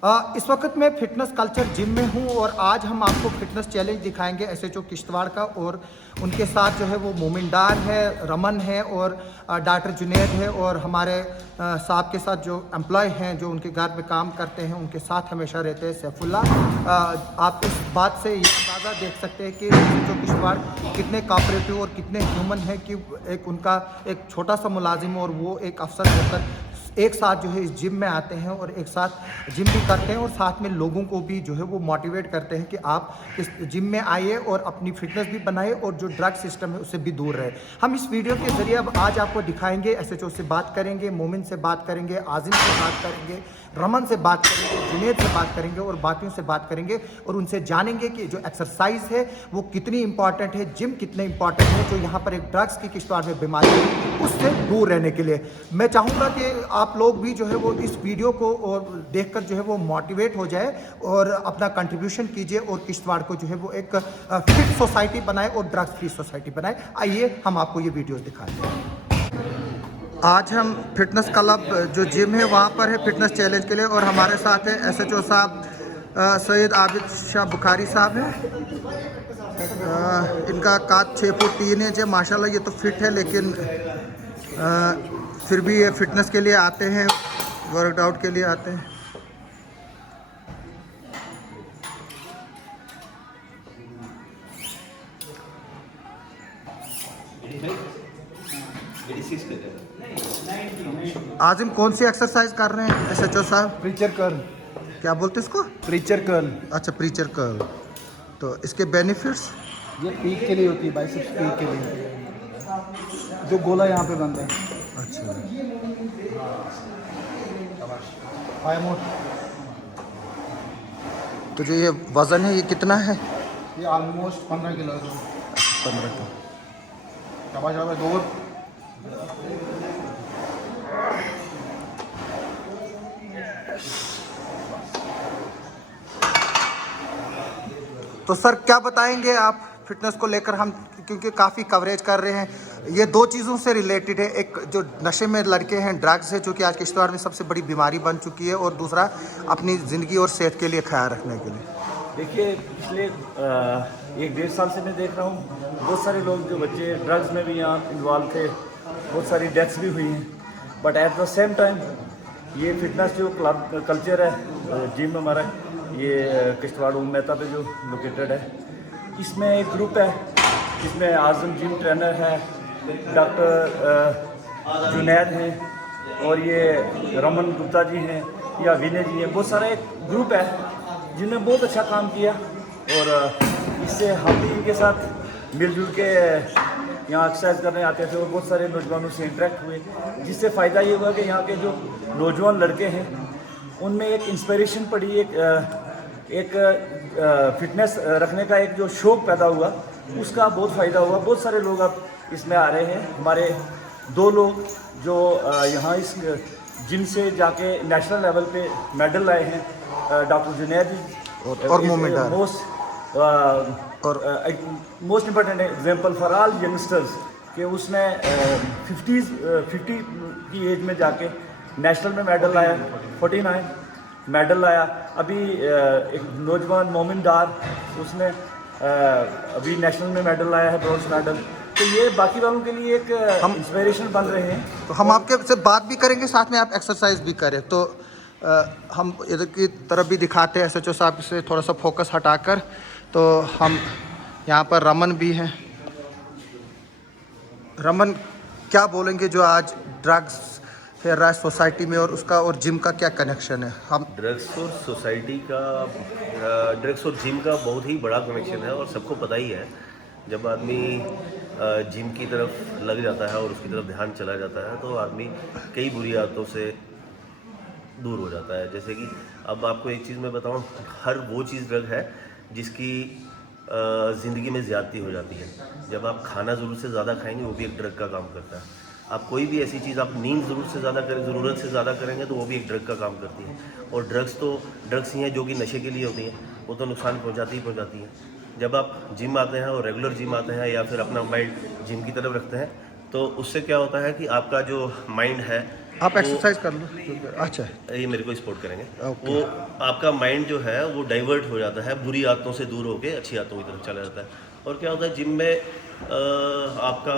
इस वक्त मैं फिटनेस कल्चर जिम में हूं और आज हम आपको फिटनेस चैलेंज दिखाएंगे एसएचओ किश्तवाड़ का। और उनके साथ जो है वो मोमिन डार है, रमन है और डॉक्टर जुनैद है। और हमारे साहब के साथ जो एम्प्लॉय हैं जो उनके घर में काम करते हैं उनके साथ हमेशा रहते हैं सैफुल्ला। आप इस बात से ये अंदाज़ा देख सकते हैं कि एसएचओ किश्तवाड़ कितने कोऑपरेटिव और कितने ह्यूमन है कि एक उनका एक छोटा सा मुलाजिम और वो एक अफसर होकर एक साथ जो है इस जिम में आते हैं और एक साथ जिम भी करते हैं और साथ में लोगों को भी जो है वो मोटिवेट करते हैं कि आप इस जिम में आइए और अपनी फिटनेस भी बनाइए और जो ड्रग सिस्टम है उससे भी दूर रहे। हम इस वीडियो के ज़रिए अब आज आपको दिखाएंगे, एसएचओ से बात करेंगे, मोमिन से बात करेंगे, आजिम से बात करेंगे, रमन से बात करेंगे, जुनैद से बात करेंगे और बाकियों से बात करेंगे और उनसे जानेंगे कि जो एक्सरसाइज है वो कितनी इंपॉर्टेंट है, जिम कितने इंपॉर्टेंट है जो यहाँ पर एक ड्रग्स की किश्तवाड़ में बीमारी है उससे दूर रहने के लिए। मैं चाहूँगा कि आप लोग भी जो है वो इस वीडियो को और देखकर जो है वो मोटिवेट हो जाए और अपना कंट्रीब्यूशन कीजिए और किश्तवाड़ को जो है वो एक फिट सोसाइटी बनाए और ड्रग्स फ्री सोसाइटी बनाए। आइए हम आपको ये वीडियो दिखाते हैं। आज हम फिटनेस क्लब जो जिम है वहाँ पर है फिटनेस चैलेंज के लिए और हमारे साथ है एसएचओ साहब सैयद आबिद शाह बुखारी साहब हैं। इनका काद 6 फुट 3 इंच है माशाल्लाह। ये तो फिट है लेकिन फिर भी ये फिटनेस के लिए आते हैं, वर्कआउट के लिए आते हैं। आजिम कौन सी एक्सरसाइज कर रहे हैं एसएचओ साहब? Preacher curl. क्या बोलते हैं इसको? Preacher curl. अच्छा, प्रीचर कर्ल। तो इसके बेनिफिट्स? ये पीक के लिए होती है, बाइसेप्स पीक के लिए जो गोला यहाँ पे बनता है। अच्छा, फाइव मोर। तो जो ये वज़न है ये कितना है? ये ऑलमोस्ट 15 किलो है। 15 किलो। शाबाश शाबाश, दो। तो सर क्या बताएंगे आप फिटनेस को लेकर? हम क्योंकि काफ़ी कवरेज कर रहे हैं, ये दो चीज़ों से रिलेटेड है। एक जो नशे में लड़के हैं, ड्रग्स है जो कि आज किश्तवाड़ में सबसे बड़ी बीमारी बन चुकी है, और दूसरा अपनी ज़िंदगी और सेहत के लिए ख्याल रखने के लिए। देखिए, पिछले 1-1.5 साल से मैं देख रहा हूँ बहुत सारे लोग जो बच्चे ड्रग्स में भी यहाँ इन्वॉल्व थे, बहुत सारी डेथ्स भी हुई हैं। But at the same time ये फिटनेस जो क्लब कल्चर है जिम हमारा, ये किश्तवाड़ मेहता पे जो लोकेटेड है, इसमें एक ग्रुप है जिसमें आज़म जिम ट्रेनर है, डॉक्टर जुनैद हैं और ये रमन गुप्ता जी हैं या विनय जी हैं। बहुत सारा एक ग्रुप है जिन्होंने बहुत अच्छा काम किया और इससे हम भी इनके साथ मिलजुल के यहाँ एक्सरसाइज करने आते थे और बहुत सारे नौजवानों से इंटरेक्ट हुए, जिससे फ़ायदा ये हुआ कि यहाँ के जो नौजवान लड़के हैं उनमें एक इंस्पिरेशन पड़ी, एक फिटनेस रखने का एक जो शौक़ पैदा हुआ, उसका बहुत फ़ायदा हुआ। बहुत सारे लोग अब इसमें आ रहे हैं। हमारे 2 लोग जो यहाँ इस जिम से जाके नेशनल लेवल पे मेडल लाए हैं, डॉक्टर जुनैद और Momin Dar. Most important example for all youngsters कि उसने 50 की एज में जाके नेशनल में मेडल लाया, 49 मेडल लाया। अभी एक नौजवान मोमिन डार, उसने अभी नेशनल में मेडल लाया है, ब्रॉन्ज मेडल। तो ये बाकी वालों के लिए एक इंस्पिरेशन बन रहे हैं। तो हम आपके से बात भी करेंगे, साथ में आप एक्सरसाइज भी करें। तो हम इधर की तरफ भी दिखाते हैं एसएचओ साहब से थोड़ा सा फोकस हटाकर। तो हम यहाँ पर रमन भी हैं। रमन, क्या बोलेंगे जो आज ड्रग्स फैल रहा है सोसाइटी में और उसका और जिम का क्या कनेक्शन है? हम ड्रग्स और सोसाइटी का, ड्रग्स और जिम का बहुत ही बड़ा कनेक्शन है और सबको पता ही है। जब आदमी जिम की तरफ लग जाता है और उसकी तरफ ध्यान चला जाता है तो आदमी कई बुरी आदतों से दूर हो जाता है। जैसे कि अब आपको एक चीज़ मैं बताऊं, हर वो चीज़ ड्रग है जिसकी ज़िंदगी में ज़्यादती हो जाती है। जब आप खाना ज़रूरत से ज़्यादा खाएंगे वो भी एक ड्रग का काम करता है। आप कोई भी ऐसी चीज़, आप नींद ज़रूरत से ज़्यादा करेंगे तो वो भी एक ड्रग का काम करती है। और ड्रग्स ही हैं जो कि नशे के लिए होती हैं, वो तो नुकसान पहुँचाती हैं। जब आप जिम आते हैं और रेगुलर जिम आते हैं या फिर अपना माइंड जिम की तरफ रखते हैं तो उससे क्या होता है कि आपका जो माइंड है आप एक्सरसाइज कर लो। अच्छा, ये मेरे को सपोर्ट करेंगे। ओके। वो आपका माइंड जो है वो डाइवर्ट हो जाता है, बुरी आदतों से दूर होके अच्छी आदतों की तरफ चला जाता है। और क्या होता है जिम में आपका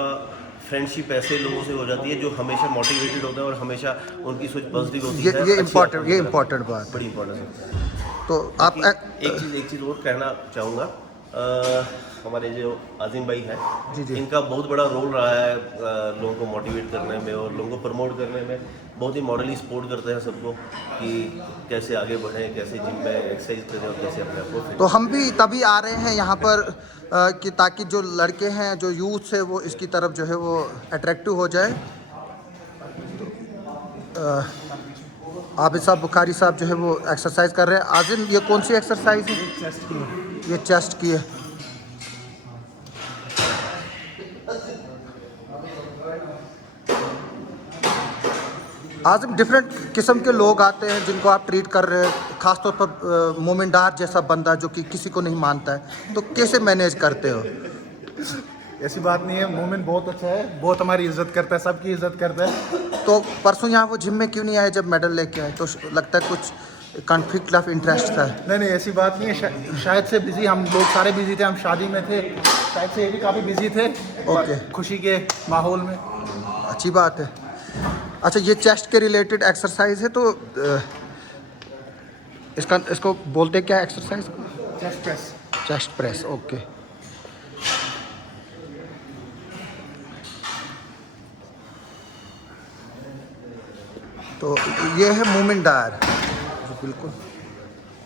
फ्रेंडशिप ऐसे लोगों से हो जाती है जो हमेशा मोटिवेटेड होता है और हमेशा उनकी सोच पॉजिटिव होती है। ये अच्छी आदतों की तरफ इम्पोर्टेंट बात है। बड़ी इंपॉर्टेंस है। तो आप एक चीज़ और कहना चाहूँगा। हमारे जो आजिम भाई हैं, जी, जी। इनका बहुत बड़ा रोल रहा है लोगों को मोटिवेट करने में और लोगों को प्रमोट करने में। बहुत ही मॉडली सपोर्ट करते हैं सबको कि कैसे आगे बढ़ें, कैसे जिम में एक्सरसाइज करें और कैसे अपने आप को fit तो हम भी तभी आ रहे हैं यहाँ पर कि ताकि जो लड़के हैं, जो यूथ है, वो इसकी तरफ जो है वो अट्रैक्टिव हो जाए। आबिद साहब बुखारी साहब जो है वो एक्सरसाइज कर रहे हैं। आजिम, ये कौन सी एक्सरसाइज है? ये चेस्ट की है। आजिम, डिफरेंट किस्म के लोग आते हैं जिनको आप ट्रीट कर रहे हैं, खासतौर पर मोमिनदार जैसा बंदा जो कि किसी को नहीं मानता है, तो कैसे मैनेज करते हो? ऐसी बात नहीं है, मोमिन बहुत अच्छा है, बहुत हमारी इज्जत करता है, सबकी इज्जत करता है। तो परसों यहाँ वो जिम में क्यों नहीं आए जब मेडल लेके आए? तो लगता है कुछ कॉन्फ्लिक्ट ऑफ इंटरेस्ट था। नहीं, ऐसी बात नहीं है, शायद से बिजी, हम लोग सारे बिजी थे, हम शादी में थे, शायद से ये भी काफ़ी बिजी थे। ओके। खुशी के माहौल में। अच्छी बात है। अच्छा, ये चेस्ट के रिलेटेड एक्सरसाइज है, तो इसको बोलते क्या एक्सरसाइज को? Chest press. Chest press, okay. तो ये है मोमिन डार, जो बिल्कुल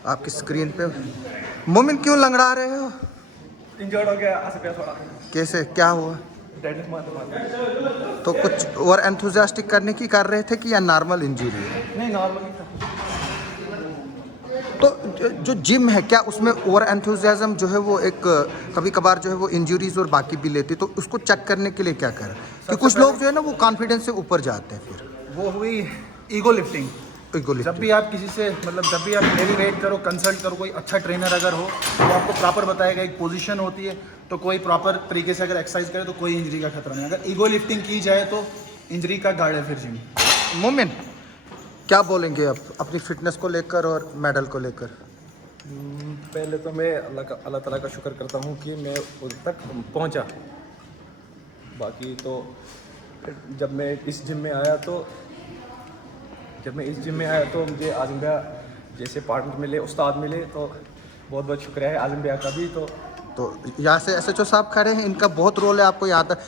आपकी स्क्रीन पे। मोमिन, क्यों लंगड़ा रहे हो? इंजर्ड हो गया ऐसे पे थोड़ा। कैसे, क्या हुआ? डेडलिफ्ट मार। तो कुछ और एंथुजियास्टिक करने की कर रहे थे कि या नॉर्मल इंजरी है? नहीं, नॉर्मल था। तो जो जिम है, क्या उसमें ओवर एंथुजियाज्म जो है वो एक कभी कभार जो है वो इंजरीज और बाकी भी लेती, तो उसको चेक करने के लिए क्या करें? कि कुछ लोग जो है ना वो कॉन्फिडेंस से ऊपर जाते हैं, फिर वो हुई ईगो लिफ्टिंग। जब भी आप किसी से, मतलब जब भी आप डेली वेट करो, कंसल्ट करो, कोई अच्छा ट्रेनर अगर हो तो आपको प्रॉपर बताएगा, एक पोजीशन होती है, तो कोई प्रॉपर तरीके से अगर एक्सरसाइज करे तो कोई इंजरी का खतरा नहीं। अगर ईगो लिफ्टिंग की जाए तो इंजरी का गार्ड है फिर जिम। मोमिन, क्या बोलेंगे आप अपनी फिटनेस को लेकर और मेडल को लेकर? पहले तो मैं अल्लाह ताला का शुक्र करता हूँ कि मैं उस तक पहुँचा। बाकी तो जब मैं इस जिम में आया तो मुझे आज़म भैया जैसे पार्टनर मिले, उस्ताद मिले, तो बहुत बहुत शुक्रिया है आज़म भैया का भी। तो यहाँ से SHO साहब खड़े हैं, इनका बहुत रोल है, आपको याद है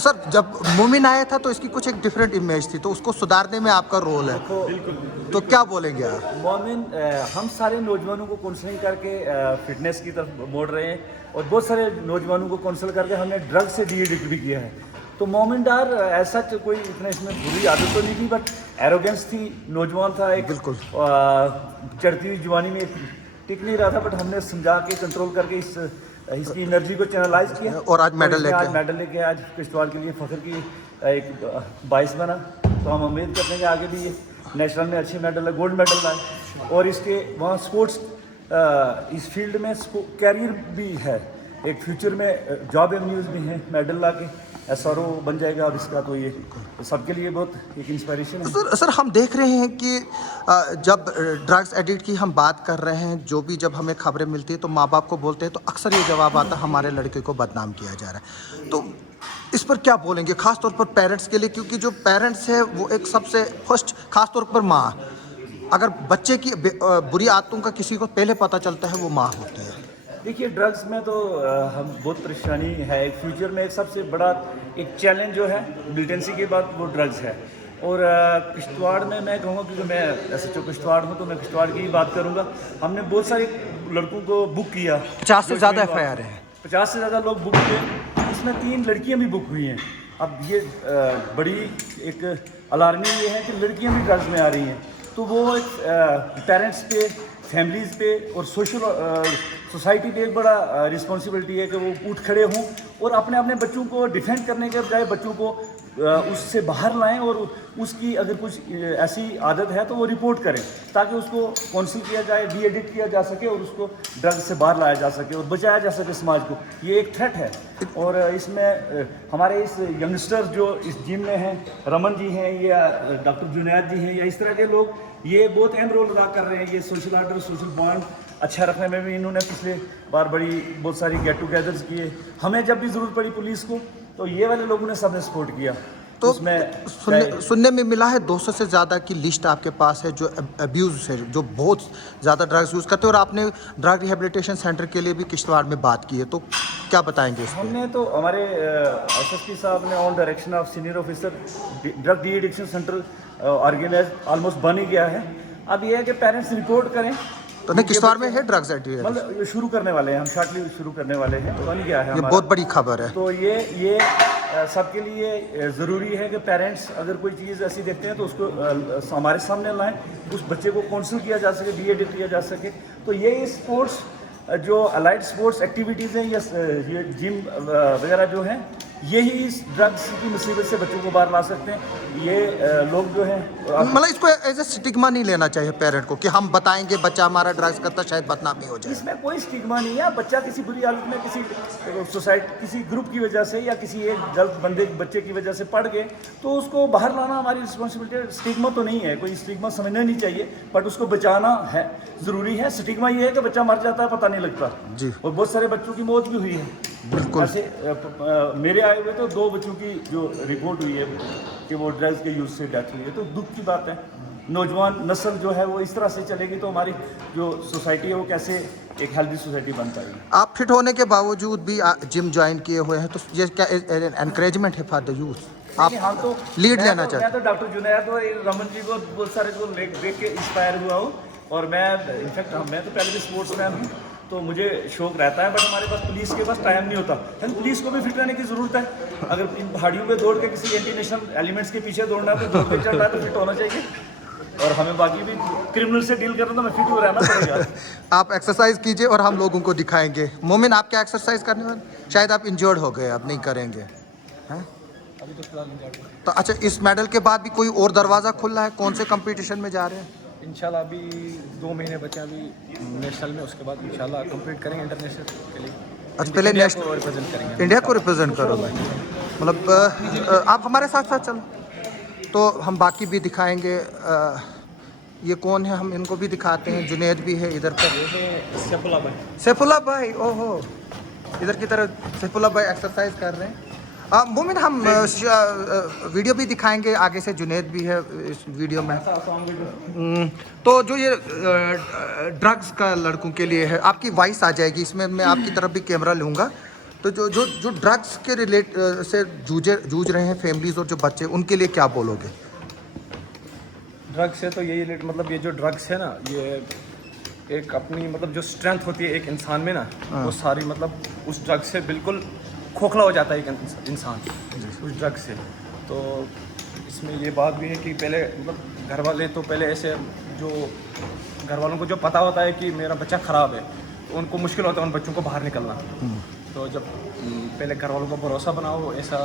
सर? जब मोमिन आया था तो इसकी कुछ एक डिफरेंट इमेज थी, तो उसको सुधारने में आपका रोल है, तो क्या बोलेंगे आप? मोमिन, हम सारे नौजवानों को काउंसलिंग करके फिटनेस की तरफ मोड़ रहे हैं और बहुत सारे नौजवानों को काउंसल करके हमने ड्रग से डीएडिक्ट भी किया है। तो मोमिन डार ऐसा कोई इतना इसमें बुरी आदत तो नहीं थी, बट एरोगेंस थी, नौजवान था एक, बिल्कुल चढ़ती हुई जवानी में टिक नहीं रहा था, बट हमने समझा के कंट्रोल करके इसकी एनर्जी को चैनलाइज किया और आज मेडल लेके आज किश्तवाड़ के लिए फख्र की एक बाइस बना। तो हम उम्मीद करते हैं कि आगे भी ये नेशनल में अच्छे मेडल, गोल्ड मेडल लाए और इसके वहाँ स्पोर्ट्स इस फील्ड में कैरियर भी है, एक फ्यूचर में जॉब एवेन्यूज़ भी हैं, मेडल ला के SRO बन जाएगा अब इसका, तो ये तो सबके लिए बहुत एक इंस्पिरेशन है। सर हम देख रहे हैं कि जब ड्रग्स एडिक्ट की हम बात कर रहे हैं, जो भी जब हमें खबरें मिलती है तो माँ बाप को बोलते हैं, तो अक्सर ये जवाब आता है हमारे लड़के को बदनाम किया जा रहा है। तो इस पर क्या बोलेंगे, खास तौर पर पेरेंट्स के लिए? क्योंकि जो पेरेंट्स है वो एक सबसे फर्स्ट, खास तौर पर माँ, अगर बच्चे की बुरी आदतों का किसी को पहले पता चलता है वो माँ होती है। देखिए, ड्रग्स में तो हम बहुत परेशानी है, एक फ्यूचर में एक सबसे बड़ा एक चैलेंज जो है मिलिटेंसी के बाद वो ड्रग्स है। और किश्तवाड़ में मैं कहूँगा, क्योंकि मैं SHO किश्तवाड़ हूँ तो मैं किश्तवाड़ की ही बात करूँगा। हमने बहुत सारे लड़कों को बुक किया, 50 से ज़्यादा FIR है, 50 से ज़्यादा लोग बुक किए, इसमें 3 लड़कियाँ भी बुक हुई हैं। अब ये बड़ी एक अलार्मिंग ये है कि लड़कियाँ भी ड्रग्स में आ रही हैं, तो वो एक पेरेंट्स पे, फैमिलीज़ पे और सोसाइटी पे एक बड़ा रिस्पॉन्सिबिलिटी है कि वो उठ खड़े हों और अपने बच्चों को डिफेंड करने के बजाय बच्चों को उससे बाहर लाएं और उसकी अगर कुछ ऐसी आदत है तो वो रिपोर्ट करें, ताकि उसको काउंसिल किया जाए, डी एडिक्ट किया जा सके और उसको ड्रग्स से बाहर लाया जा सके और बचाया जा सके समाज को। ये एक थ्रेट है। और इसमें हमारे इस यंगस्टर जो इस जिम में हैं, रमन जी हैं या डॉक्टर जुनैद जी हैं या इस तरह के लोग, ये बहुत अहम रोल अदा कर रहे हैं। ये सोशल ऑर्डर, सोशल बॉन्ड अच्छा रखने में भी इन्होंने पिछले बार बहुत सारी गेट टुगेदर्स किए। हमें जब भी ज़रूरत पड़ी पुलिस को तो ये वाले लोगों ने सबने सपोर्ट किया। तो उसमें सुनने में मिला है 200 से ज़्यादा की लिस्ट आपके पास है जो अब्यूज़ है, जो बहुत ज़्यादा ड्रग्स यूज़ करते हैं, और आपने ड्रग रिहेबिलिटेशन सेंटर के लिए भी किश्तवाड़ में बात की है, तो क्या बताएंगे इस पर? हमने तो हमारे एसएसपी साहब ने on direction of senior officer drug de addiction centre organise almost बन ही गया है। अब ये है कि पेरेंट्स रिपोर्ट करें। तो नहीं, किश्तवाड़ में है ड्रग्स एडिक्शन, मतलब शुरू करने वाले हैं, हम शॉर्टली शुरू करने वाले हैं, बन गया है। ये बहुत बड़ी खबर है। तो ये सबके लिए ज़रूरी है कि पेरेंट्स अगर कोई चीज़ ऐसी देखते हैं तो उसको हमारे सामने लाएं, उस बच्चे को काउंसिल किया जा सके, डी एडिक्ट किया जा सके। तो ये स्पोर्ट्स जो अलाइड स्पोर्ट्स एक्टिविटीज़ हैं या ये जिम वगैरह जो हैं, यही इस ड्रग्स की मुसीबत से बच्चों को बाहर ला सकते हैं। ये लोग जो हैं, मतलब इसको एज ए स्टिग्मा नहीं लेना चाहिए पेरेंट को कि हम बताएंगे बच्चा हमारा ड्रग्स करता, शायद बदनामी हो जाए। इसमें कोई स्टिग्मा नहीं है। बच्चा किसी बुरी हालत में किसी सोसाइटी, किसी ग्रुप की वजह से या किसी एक गलत बच्चे की वजह से पड़ गए तो उसको बाहर लाना हमारी रिस्पॉन्सिबिलिटी है। स्टिग्मा तो नहीं है, कोई स्टिग्मा समझना नहीं चाहिए, बट उसको बचाना है, ज़रूरी है। स्टिग्मा ये है कि बच्चा मर जाता है, पता नहीं लगता जी, और बहुत सारे बच्चों की मौत भी हुई है। बिल्कुल। ऐसे मेरे आए हुए तो 2 बच्चों की जो रिपोर्ट हुई है कि वो ड्रग्स के यूज़ से डेथ हुई है, तो दुख की बात है। नौजवान नस्ल जो है वो इस तरह से चलेगी तो हमारी जो सोसाइटी है वो कैसे एक हेल्दी सोसाइटी बन पाएगी। आप फिट होने के बावजूद भी जिम ज्वाइन किए हुए हैं, तो ये क्या एनकरेजमेंट है फॉर द यूथ? आप हम तो लीड लेना चाहते हैं? मैं तो डॉक्टर जुनैद और रमन जी को बहुत सारे को देख के इंस्पायर हुआ हूँ। और मैं इनफैक्ट मैं तो पहले भी स्पोर्ट्स मैन हूँ, तो मुझे शौक रहता है, बट हमारे पास पुलिस के पास टाइम नहीं होता। लेकिन पुलिस को भी फिट रहने की ज़रूरत है। अगर इन पहाड़ियों पे दौड़ के किसी एंटी नेशनल एलिमेंट्स के पीछे दौड़ना है तो दौड़ के चढ़ना है तो फिट होना चाहिए। और हमें बाकी भी क्रिमिनल से डील करना तो मैं फिट हो रहना पड़ेगा। आप एक्सरसाइज कीजिए और हम लोगों को दिखाएंगे। मोमिन, आप क्या एक्सरसाइज करने वाले? शायद आप इंजर्ड हो गए, अब नहीं करेंगे, हैं? अभी तो फिलहाल इंजर्ड हूँ। तो अच्छा, इस मेडल के बाद भी कोई और दरवाज़ा खुला है? कौन से कंपटीशन में जा रहे हैं? इंशाल्लाह अभी 2 महीने बचे अभी नेशनल में, उसके बाद इंशाल्लाह कंप्लीट करेंगे इंटरनेशनल के लिए। अच्छा, पहले इंडिया नेशनल को रिप्रेजेंट करेंगे। इंडिया को रिप्रेजेंट करोगे? मतलब आप हमारे साथ साथ चलो, तो हम बाकी भी दिखाएंगे। ये कौन है, हम इनको भी दिखाते हैं। जुनैद भी है इधर पर, सैफुल्लाह भाई। सैफुल्लाह भाई, ओहो, इधर की तरफ सैफुल्लाह भाई एक्सरसाइज कर रहे हैं। मोमिन, हम वीडियो भी दिखाएंगे आगे से। जुनैद भी है इस वीडियो में। तो जो ये ड्रग्स का लड़कों के लिए है, आपकी वॉइस आ जाएगी इसमें, मैं आपकी तरफ भी कैमरा लूँगा। तो जो जो जो ड्रग्स के रिलेट से जूझ रहे हैं फैमिलीज और जो बच्चे, उनके लिए क्या बोलोगे? ड्रग्स है तो यही मतलब ये जो ड्रग्स है ना, ये एक अपनी मतलब जो स्ट्रेंथ होती है एक इंसान में ना, वो सारी मतलब उस ड्रग से बिल्कुल खोखला हो जाता है एक इंसान उस ड्रग से। तो इसमें ये बात भी है कि पहले मतलब घर वाले तो पहले ऐसे, जो घर वालों को जो पता होता है कि मेरा बच्चा ख़राब है, तो उनको मुश्किल होता है उन बच्चों को बाहर निकलना। तो जब पहले घर वालों का भरोसा बनाओ, ऐसा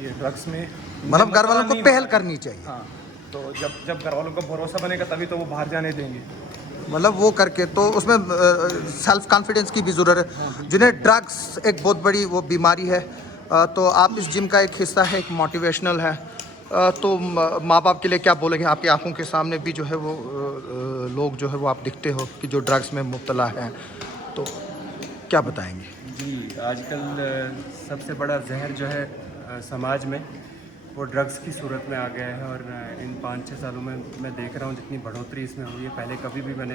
ये ड्रग्स में मतलब घर वालों को पहल करनी चाहिए। हाँ, तो जब घर वालों का भरोसा बनेगा तभी तो वो बाहर जाने देंगे। मतलब वो करके तो उसमें सेल्फ कॉन्फिडेंस की भी ज़रूरत है। जिन्हें ड्रग्स एक बहुत बड़ी वो बीमारी है, तो आप इस जिम का एक हिस्सा है, एक मोटिवेशनल है। तो माँ बाप के लिए क्या बोलेंगे? आपकी आंखों के सामने भी जो है वो लोग जो है वो आप दिखते हो कि जो ड्रग्स में मुब्तला हैं, तो क्या बताएंगे? जी, आजकल सबसे बड़ा जहर जो है समाज में, वो ड्रग्स की सूरत में आ गया है। और इन 5-6 सालों में मैं देख रहा हूँ जितनी बढ़ोतरी इसमें हुई है, पहले कभी भी मैंने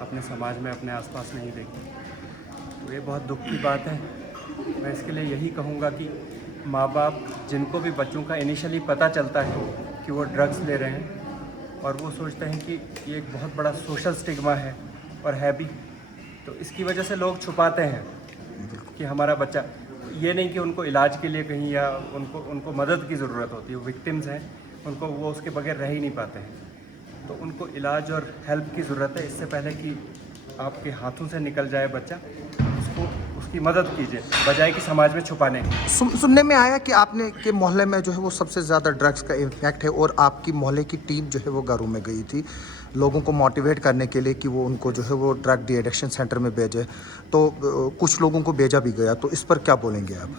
अपने समाज में अपने आसपास नहीं देखी। तो ये बहुत दुख की बात है। मैं इसके लिए यही कहूँगा कि माँ बाप जिनको भी बच्चों का इनिशियली पता चलता है कि वो ड्रग्स ले रहे हैं और वो सोचते हैं कि ये एक बहुत बड़ा सोशल स्टिग्मा है और है भी, तो इसकी वजह से लोग छुपाते हैं कि हमारा बच्चा, ये नहीं कि उनको इलाज के लिए कहीं या उनको मदद की ज़रूरत होती है, वो विक्टिम्स हैं, उनको वो उसके बगैर रह ही नहीं पाते हैं। तो उनको इलाज और हेल्प की ज़रूरत है। इससे पहले कि आपके हाथों से निकल जाए बच्चा, उसको उसकी मदद कीजिए बजाय कि समाज में छुपाने की। सुनने में आया कि आपने के मोहल्ले में जो है वो सबसे ज़्यादा ड्रग्स का इम्पैक्ट है और आपकी मोहल्ले की टीम जो है वो घरों में गई थी लोगों को मोटिवेट करने के लिए कि वो उनको जो है वो ड्रग डी एडिक्शन सेंटर में भेजे, तो कुछ लोगों को भेजा भी गया, तो इस पर क्या बोलेंगे आप?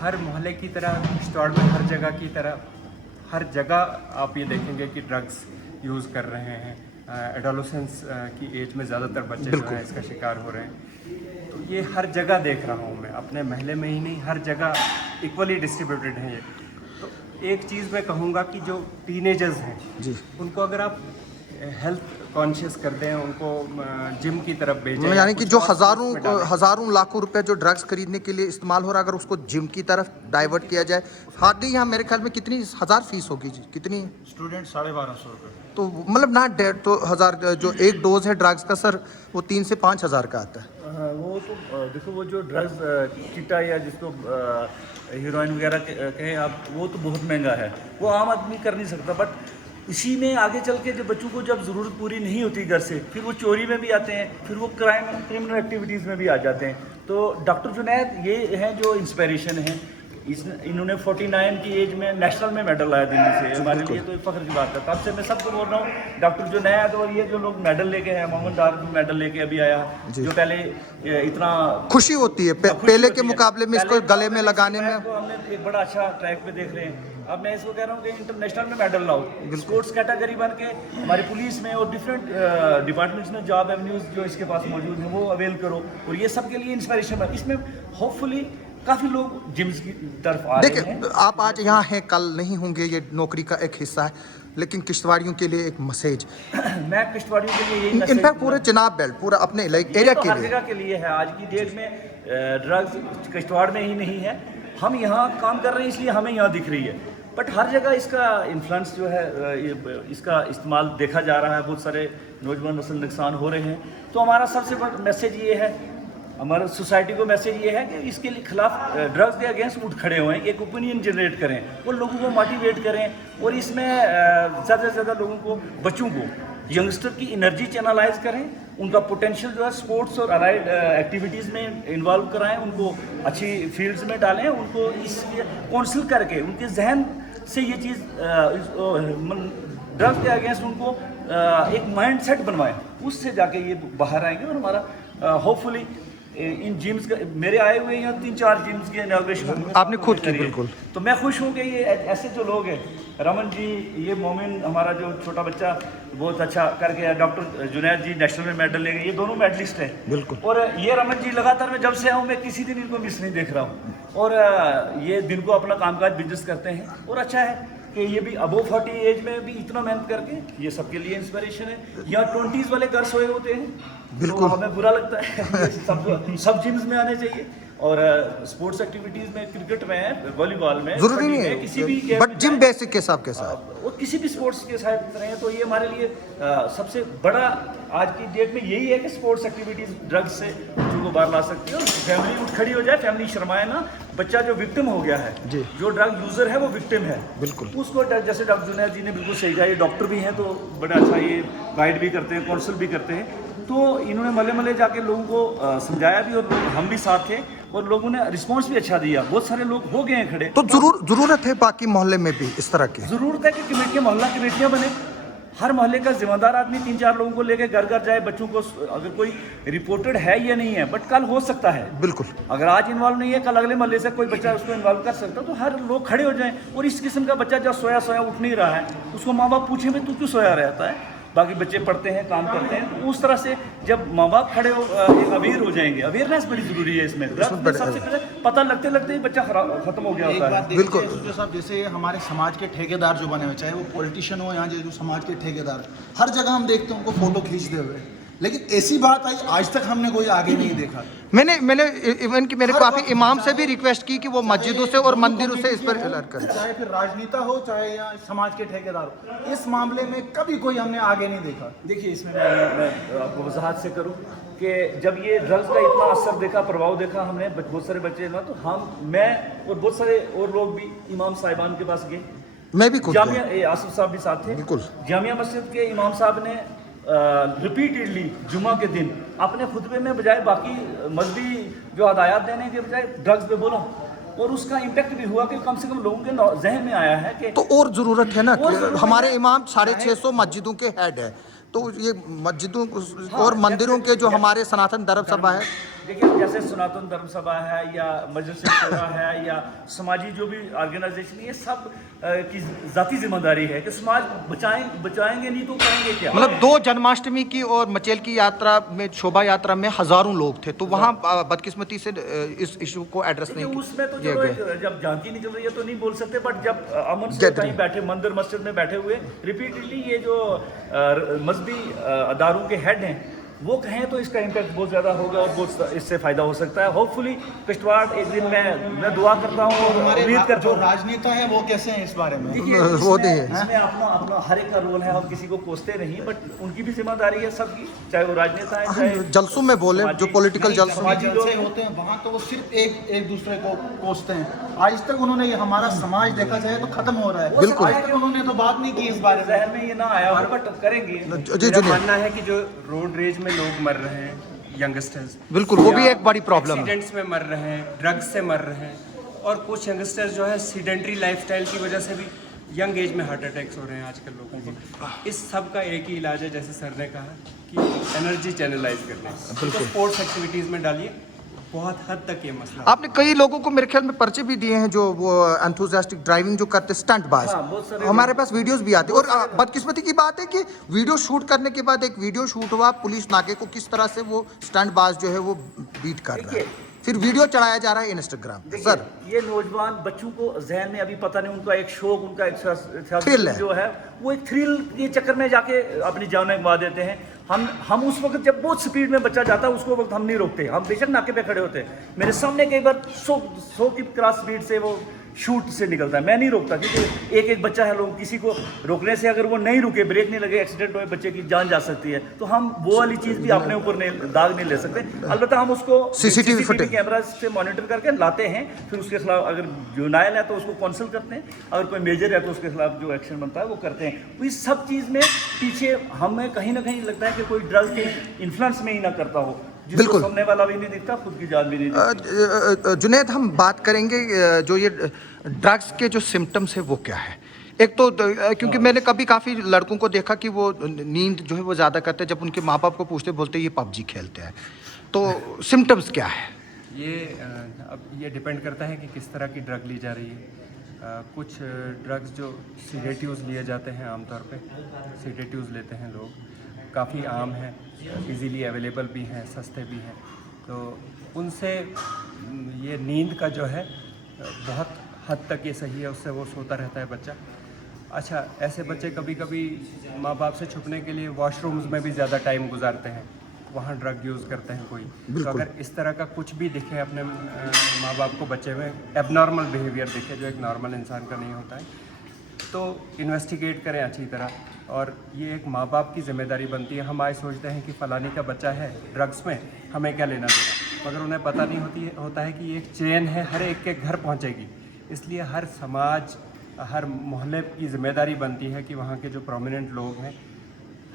हर मोहल्ले की तरह किश्तवाड़ में हर जगह की तरह हर जगह आप ये देखेंगे कि ड्रग्स यूज़ कर रहे हैं। एडोलेसेंस की एज में ज़्यादातर बच्चे जो हैं इसका शिकार हो रहे हैं। तो ये हर जगह देख रहा हूँ मैं, अपने महल्ले में ही नहीं हर जगह इक्वली डिस्ट्रीब्यूटेड हैं ये। तो एक चीज़ मैं कहूँगा कि जो टीनेजर्स हैं जी, उनको अगर आप हेल्थ कॉन्शियस कर दें, उनको जिम की तरफ भेजें, यानी कि कुछ जो और sports में डालें। हज़ारों लाखों रुपए जो ड्रग्स खरीदने के लिए इस्तेमाल हो रहा है, अगर उसको जिम की तरफ डाइवर्ट किया जाए। हार्डली यहाँ मेरे ख्याल में कितनी 1000 फीस होगी जी, कितनी? स्टूडेंट 1250 रुपये। तो मतलब ना 1.5 तो 1000 जो एक डोज है ड्रग्स का सर वो 3 से 5000 का आता है। हाँ, वो तो देखो वो जो ड्रग्स चिट्टा या जिसको हीरोइन वगैरह कहें आप, वो तो बहुत महंगा है, वो आम आदमी कर नहीं सकता। बट इसी में आगे चल के जब बच्चों को जब ज़रूरत पूरी नहीं होती घर से, फिर वो चोरी में भी आते हैं, फिर वो क्रिमिनल एक्टिविटीज़ में भी आ जाते हैं। तो डॉक्टर जुनैद ये हैं जो इंस्पिरेशन है। इन्होंने 49 की एज में नेशनल में मेडल लाया दिल्ली से, हमारे लिए तो फ़ख्र की बात है। तब से मैं सबको बोल रहा हूँ डॉक्टर जुनैद और ये जो लोग मेडल लेके हैं, मोहम्मद डार जो मेडल लेके अभी आया, जो पहले इतना खुशी होती है पहले के मुकाबले में इसको गले में लगाने में। हमने एक बड़ा अच्छा ट्रैक पे देख रहे हैं। अब मैं इसको कह रहा हूँ कि इंटरनेशनल में मेडल लाओ, स्पोर्ट्स कैटेगरी बन के हमारी पुलिस में और डिफरेंट डिपार्टमेंट्स में जॉब एवेन्यूज जो इसके पास मौजूद हैं वो अवेल करो, और ये सबके लिए इंस्पिरेशन है। इसमें होपफुली काफ़ी लोग जिम्स की तरफ आ रहे हैं। देखिए आप आज यहाँ हैं, कल नहीं होंगे, ये नौकरी का एक हिस्सा है, लेकिन किश्तवाड़ियों के लिए एक मैसेज, मैं किश्तवाड़ियों के लिए यही मैसेज इनफैक्ट पूरे चिनाब बेल्ट पूरा अपने एरिया तो के हर लिए। जगह के लिए है। आज की डेट में ड्रग्स किश्तवाड़ में ही नहीं है, हम यहाँ काम कर रहे हैं इसलिए हमें यहाँ दिख रही है, बट हर जगह इसका इन्फ्लुएंस जो है इसका इस्तेमाल देखा जा रहा है। बहुत सारे नौजवान नस्ल नुकसान हो रहे हैं। तो हमारा सबसे बड़ा मैसेज ये है, हमारा सोसाइटी को मैसेज ये है कि इसके खिलाफ ड्रग्स के अगेंस्ट उठ खड़े हुए, एक ओपिनियन जनरेट करें और लोगों को मोटिवेट करें, और इसमें ज़्यादा से ज़्यादा लोगों को, बच्चों को, यंगस्टर की एनर्जी चैनलाइज करें, उनका पोटेंशियल जो है स्पोर्ट्स और अलाइड एक्टिविटीज़ में इन्वॉल्व कराएं, उनको अच्छी फील्ड्स में डालें, उनको इस काउंसिल करके उनके जहन से ये चीज़ ड्रग्स के अगेंस्ट उनको एक माइंड सेट बनवाएं, उससे जाके ये बाहर आएंगे। और हमारा होपफुली इन जिम्स का, मेरे आए हुए यहाँ 3-4 जिम्स के इनॉग्रेशन आपने खुद की, बिल्कुल। तो मैं खुश हूँ कि ये ऐसे जो लोग हैं, रमन जी, ये मोमिन हमारा जो छोटा बच्चा बहुत अच्छा करके आया, डॉक्टर जुनैद जी नेशनल में मेडल ले गए, ये दोनों मेडलिस्ट हैं, बिल्कुल। और ये रमन जी लगातार मैं जब से आऊँ मैं किसी दिन इनको मिस नहीं देख रहा हूँ, और ये दिन को अपना कामकाज बिजनेस करते हैं, और अच्छा है कि ये भी अबव 40 एज में भी इतना मेहनत करके, ये सबके लिए इंस्पिरेशन है। यहाँ 20s वाले घर सोए होते हैं, बिल्कुल। तो हमें बुरा लगता है। सब जिम्स में आने चाहिए, और स्पोर्ट्स एक्टिविटीज़ में, क्रिकेट में, वॉलीबॉल में, जरूरी नहीं में, किसी भी है, बट जिम बेसिक के हिसाब के साथ और किसी भी स्पोर्ट्स के साथ रहें, तो ये हमारे लिए सबसे बड़ा आज की डेट में यही है कि स्पोर्ट्स एक्टिविटीज़ ड्रग्स से बच्चों को बाहर ला सकती है, और फैमिली उठ खड़ी हो जाए, फैमिली शर्माए ना। बच्चा जो विक्टिम हो गया है, जो ड्रग यूज़र है वो विक्टिम है, बिल्कुल। उसको जैसे डॉक्टर जुनैद जी ने बिल्कुल सही कहा, ये डॉक्टर भी हैं तो बड़ा अच्छा ये गाइड भी करते हैं, काउंसिल भी करते हैं, तो इन्होंने मले मले जाके लोगों को समझाया भी, और हम भी साथ थे, और लोगों ने रिस्पांस भी अच्छा दिया, बहुत सारे लोग हो गए हैं खड़े। तो जरूरत है बाकी मोहल्ले में भी इस तरह की, ज़रूरत है कि कमेटियाँ, मोहल्ला कमेटियाँ बने, हर मोहल्ले का जिम्मेदार आदमी 3-4 लोगों को लेकर घर घर जाए, बच्चों को, अगर कोई रिपोर्टेड है या नहीं है, बट कल हो सकता है, बिल्कुल, अगर आज इन्वॉल्व नहीं है, कल अगले मोहल्ले से कोई बच्चा उसको इन्वॉल्व कर सकता है, तो हर लोग खड़े हो जाएं। और इस किस्म का बच्चा जब सोया उठ नहीं रहा है, उसको माँ बाप पूछे में तू क्यों सोया रहता है, बाकी बच्चे पढ़ते हैं, काम करते हैं, तो उस तरह से जब माँ बाप खड़े हो, एक अवेयर हो जाएंगे। अवेयरनेस बड़ी जरूरी है इसमें। सबसे पहले पता लगते लगते ही बच्चा खत्म हो गया होता है। बिल्कुल साहब, जैसे हमारे समाज के ठेकेदार जो बने हुए, चाहे वो पॉलिटिशियन हो, यहाँ जो समाज के ठेकेदार, हर जगह हम देखते हैं उनको फोटो खींचते हुए, लेकिन ऐसी बात आई आज तक हमने कोई आगे नहीं देखा। मैंने इवन कि मेरे काफी इमाम से भी रिक्वेस्ट की कि वो मस्जिदों से और मंदिरों से इस पर अलर्ट करें, चाहे फिर राजनेता हो, चाहे यहाँ समाज के ठेकेदार हो, इस मामले में कभी कोई हमने आगे नहीं देखा। देखिए, इसमें मैं आपको वजाहत से करूं कि जब ये ड्रग्स का इतना असर देखा, प्रभाव देखा हमने, बहुत सारे बच्चे ना, तो मैं और बहुत सारे और लोग भी इमाम साहिबान के पास गए। मैं भी खुद जामिया आसिफ साहब भी साथ थे, बिल्कुल। जामिया मस्जिद के इमाम साहब ने रिपीटेडली जुमा के दिन अपने खुतबे में बजाय बाकी मजहबी जो हदायत देने के बजाय ड्रग्स पे बोला, और उसका इम्पैक्ट भी हुआ कि कम से कम लोगों के जहन में आया है कि तो और ज़रूरत है ना और कि ज़रूरत हमारे है। इमाम 650 मस्जिदों के हेड है, तो ये मस्जिदों और मंदिरों के जो हमारे सनातन धर्म सभा है, देखिए जैसे सनातन धर्म सभा है या मजलिस शूरा है या समाजी जो भी ऑर्गेनाइजेशन, ये सब की जाती जिम्मेदारी है कि समाज बचाएंगे नहीं तो करेंगे क्या। मतलब 2 जन्माष्टमी की और मचेल की यात्रा में, शोभा यात्रा में हजारों लोग थे, तो वहाँ बदकिस्मती से इस इशू को एड्रेस नहीं देखिए उसमें तो किया चलो गया। जब झांकी निकल रही है तो नहीं बोल सकते, बट जब अमन से Gathering। कहीं बैठे मंदिर मस्जिद में बैठे हुए रिपीटेडली ये जो मजहबी अदारों के हेड हैं वो कहें तो इसका इम्पैक्ट बहुत ज़्यादा होगा और बहुत इससे फ़ायदा हो सकता है। होपफुली किश्तवाड़ एक दिन मैं दुआ करता हूँ और उम्मीद करता जो हूँ। राजनेता है वो कैसे हैं इस बारे में? देखिए वो नहीं है। इसमें अपना अपना हर एक का रोल है और किसी को कोसते नहीं, बट उनकी भी जिम्मेदारी है सबकी, चाहे वो राजनेता है चाहे जलसों में बोले, जो समाजी- पॉलिटिकल नहीं, जलसों समाजी जलसे होते हैं वहाँ तो वो सिर्फ एक दूसरे को कोसते हैं। आज तक उन्होंने ये हमारा समाज देखा जाए तो खत्म हो रहा है। बिल्कुल। आज तक उन्होंने तो बात नहीं की इस बारे में। जहन में ये ना आया हो, बट करेंगे। जी मेरा जी मानना है कि जो रोड रेज में लोग मर रहे हैं, यंगस्टर्स, बिल्कुल, वो भी एक बड़ी प्रॉब्लम है। एक्सीडेंट्स में मर रहे हैं, ड्रग्स से मर रहे हैं, और कुछ यंगस्टर्स जो है सीडेंट्री लाइफस्टाइल की वजह से भी यंग एज में हार्ट अटैक्स हो रहे हैं आजकल लोगों को। इस सब का एक ही इलाज है, जैसे सर ने कहा कि एनर्जी चैनलाइज करने, तो स्पोर्ट्स एक्टिविटीज़ में डालिए, बहुत हद तक ये मसला। आपने कई लोगों को मेरे ख्याल में पर्चे भी दिए हैं जो वो एंथुसियास्टिक ड्राइविंग जो करते स्टंट बाज, बहुत सारे हमारे पास वीडियोस भी आते हैं। और बदकिस्मती की बात है कि वीडियो शूट करने के बाद, एक वीडियो शूट हुआ पुलिस नाके को किस तरह से वो स्टंट बाज जो है वो बीट कर रहा है, फिर वीडियो चढ़ाया जा रहा है इंस्टाग्राम पे। देखिए, सर ये नौजवान बच्चों को जहन में अभी पता नहीं, उनका एक शौक, उनका एक थ्रिल है। जो है वो एक थ्रिल के चक्कर में जाके अपनी जान गंवा देते हैं। हम उस वक्त जब बहुत स्पीड में बच्चा जाता है उसको वक्त हम नहीं रोकते, हम बेशक नाके पे खड़े होते हैं। मेरे सामने कई बार 100 की क्रॉस स्पीड से वो शूट से निकलता है, मैं नहीं रोकता, क्योंकि एक बच्चा है, लोग किसी को रोकने से अगर वो नहीं रुके, ब्रेक नहीं लगे, एक्सीडेंट होए, बच्चे की जान जा सकती है। तो हम वो वाली चीज़ भी अपने ऊपर दाग नहीं ले सकते। अलबत्ता हम उसको CCTV फुटेज कैमरा से मॉनिटर करके लाते हैं, फिर उसके खिलाफ अगर जुर्नाइल है तो उसको काउंसिल करते हैं, अगर कोई मेजर है तो उसके खिलाफ जो एक्शन बनता है वो करते हैं। तो इस सब चीज़ में पीछे हमें कहीं ना कहीं लगता है कि कोई ड्रग्स के इन्फ्लुएंस में ही ना करता हो, जिसको बिल्कुल। सामने वाला भी नहीं दिखता, खुद की जान भी नहीं दिखती। जुनैद, हम बात करेंगे जो ये ड्रग्स के जो सिम्टम्स है वो क्या है। एक तो क्योंकि मैंने कभी काफ़ी लड़कों को देखा कि वो नींद जो है वो ज़्यादा करते हैं, जब उनके माँ बाप को पूछते बोलते ये पबजी खेलते हैं, तो सिम्टम्स क्या है? ये अब ये डिपेंड करता है कि किस तरह की ड्रग ली जा रही है। कुछ ड्रग्स जो सीडेटिव्स लिए जाते हैं, आमतौर पे सीडेटिव्स लेते हैं लोग, काफ़ी आम है, इजीली अवेलेबल भी हैं, सस्ते भी हैं, तो उनसे ये नींद का जो है बहुत हद तक ये सही है, उससे वो सोता रहता है बच्चा। अच्छा, ऐसे बच्चे कभी कभी माँ बाप से छुपने के लिए वॉशरूम्स में भी ज़्यादा टाइम गुजारते हैं, वहाँ ड्रग यूज़ करते हैं कोई। तो अगर इस तरह का कुछ भी दिखे अपने माँ बाप को बच्चे में, एबनॉर्मल बिहेवियर दिखे जो एक नॉर्मल इंसान का नहीं होता है, तो इन्वेस्टिगेट करें अच्छी तरह। और ये एक माँ बाप की जिम्मेदारी बनती है। हम आज सोचते हैं कि फ़लानी का बच्चा है ड्रग्स में, हमें क्या लेना देना, मगर उन्हें पता नहीं होता है कि ये एक चेन है, हर एक के घर पहुँचेगी। इसलिए हर समाज, हर मोहल्ले की जिम्मेदारी बनती है कि वहाँ के जो प्रोमिनेंट लोग हैं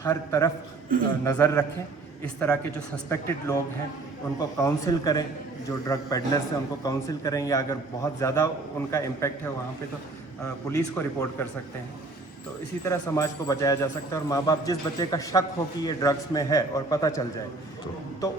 हर तरफ नज़र रखें। इस तरह के जो सस्पेक्टेड लोग हैं उनको काउंसिल करें, जो ड्रग पेडलर्स हैं उनको काउंसिल करें, या अगर बहुत ज़्यादा उनका इम्पैक्ट है वहाँ पे तो पुलिस को रिपोर्ट कर सकते हैं। तो इसी तरह समाज को बचाया जा सकता है। और माँ बाप जिस बच्चे का शक हो कि ये ड्रग्स में है और पता चल जाए तो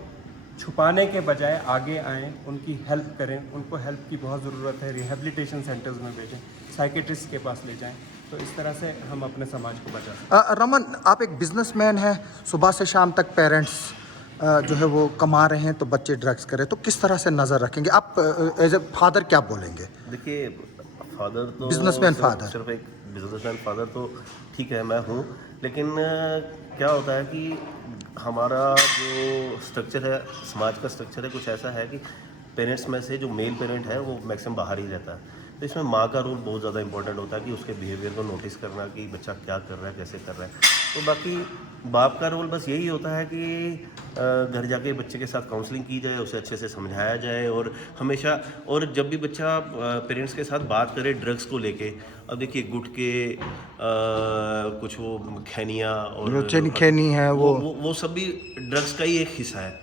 छुपाने के बजाय आगे आएँ, उनकी हेल्प करें। उनको हेल्प की बहुत ज़रूरत है, रिहेबिलिटेशन सेंटर्स में भेजें, साइकेट्रिस्ट के पास ले जाएं। तो इस तरह से हम अपने समाज को बचा सकते हैं। रमन, आप एक बिजनेसमैन हैं, सुबह से शाम तक पेरेंट्स जो है वो कमा रहे हैं तो बच्चे ड्रग्स करें, तो किस तरह से नज़र रखेंगे आप? एज ए फादर क्या बोलेंगे? देखिए, फादर तो बिजनेसमैन फादर, सिर्फ एक बिजनेसमैन फादर तो ठीक है, मैं हूँ, लेकिन क्या होता है कि हमारा जो स्ट्रक्चर है, समाज का स्ट्रक्चर है, कुछ ऐसा है कि पेरेंट्स में से जो मेल पेरेंट है वो मैक्सिमम बाहर ही रहता है। तो इसमें माँ का रोल बहुत ज़्यादा इंपॉर्टेंट होता है कि उसके बिहेवियर को नोटिस करना कि बच्चा क्या कर रहा है, कैसे कर रहा है। तो बाकी बाप का रोल बस यही होता है कि घर जाके बच्चे के साथ काउंसलिंग की जाए, उसे अच्छे से समझाया जाए, और हमेशा, और जब भी बच्चा पेरेंट्स के साथ बात करे ड्रग्स को लेके, अब देखिए गुटके, कुछ वो खैनिया और खैनी है वो सब भी ड्रग्स का ही एक हिस्सा है।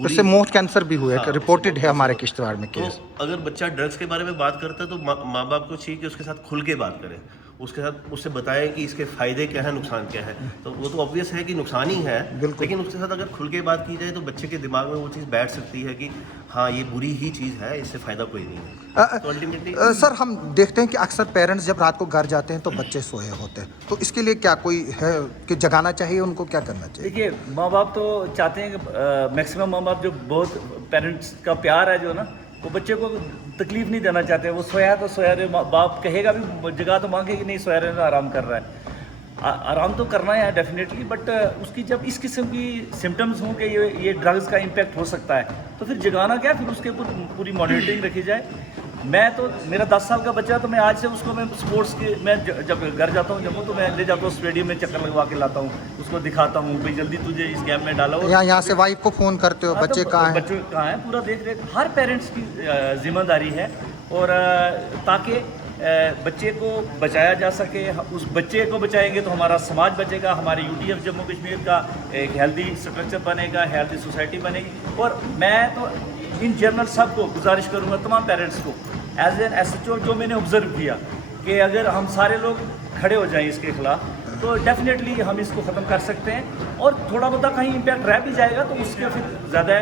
उससे मौत कैंसर भी हुआ है, हाँ, रिपोर्टेड है हमारे किश्तवाड़ में तो केस। अगर बच्चा ड्रग्स के बारे में बात करता है तो माँ बाप को चाहिए कि उसके साथ खुल के बात करें, उसके साथ उससे बताएं कि इसके फ़ायदे क्या है, नुकसान क्या है। तो वो तो ऑब्वियस है कि नुकसान ही है, लेकिन उसके साथ अगर खुल के बात की जाए तो बच्चे के दिमाग में वो चीज़ बैठ सकती है कि हाँ ये बुरी ही चीज़ है, इससे फ़ायदा कोई नहीं है। तो अल्टीमेटली सर हम देखते हैं कि अक्सर पेरेंट्स जब रात को घर जाते हैं तो बच्चे सोए होते हैं, तो इसके लिए क्या कोई है कि जगाना चाहिए उनको, क्या करना चाहिए? देखिए, माँ बाप तो चाहते हैं कि मैक्सिमम माँ बाप जो बहुत पेरेंट्स का प्यार है जो ना, वो बच्चे को तकलीफ नहीं देना चाहते। वो सोया तो सोया रहे, बाप कहेगा भी जगह तो मांगे कि नहीं सोया रहे, आराम कर रहा है। आराम तो करना है डेफिनेटली, बट उसकी जब इस किस्म की सिम्टम्स हों कि ये ड्रग्स का इम्पैक्ट हो सकता है, तो फिर जगाना क्या, फिर उसके ऊपर पूरी मॉनिटरिंग रखी जाए। मैं तो, मेरा 10 साल का बच्चा, तो मैं आज से उसको मैं स्पोर्ट्स के, मैं जब घर जाता हूँ जम्मू तो मैं ले जाता हूँ स्टेडियम में, चक्कर लगवा के लाता हूँ, उसको दिखाता हूँ भाई जल्दी तुझे इस गेम में डाला हो। यहाँ से वाइफ को फ़ोन करते हो, बच्चे कहाँ हैं? बच्चे कहाँ हैं, पूरा देख रेख हर पेरेंट्स की जिम्मेदारी है, और ताकि बच्चे को बचाया जा सके। उस बच्चे को बचाएंगे तो हमारा समाज बचेगा, हमारे UTF जम्मू कश्मीर का एक हेल्दी स्ट्रक्चर बनेगा, हेल्दी सोसाइटी बनेगी। और मैं तो इन जनरल सबको गुजारिश करूँगा, तमाम पेरेंट्स को, एज एन SHO जो मैंने ऑब्जर्व किया कि अगर हम सारे लोग खड़े हो जाएं इसके खिलाफ तो डेफिनेटली हम इसको ख़त्म कर सकते हैं। और थोड़ा बहुत कहीं इम्पैक्ट रह भी जाएगा तो उसके फिर ज़्यादा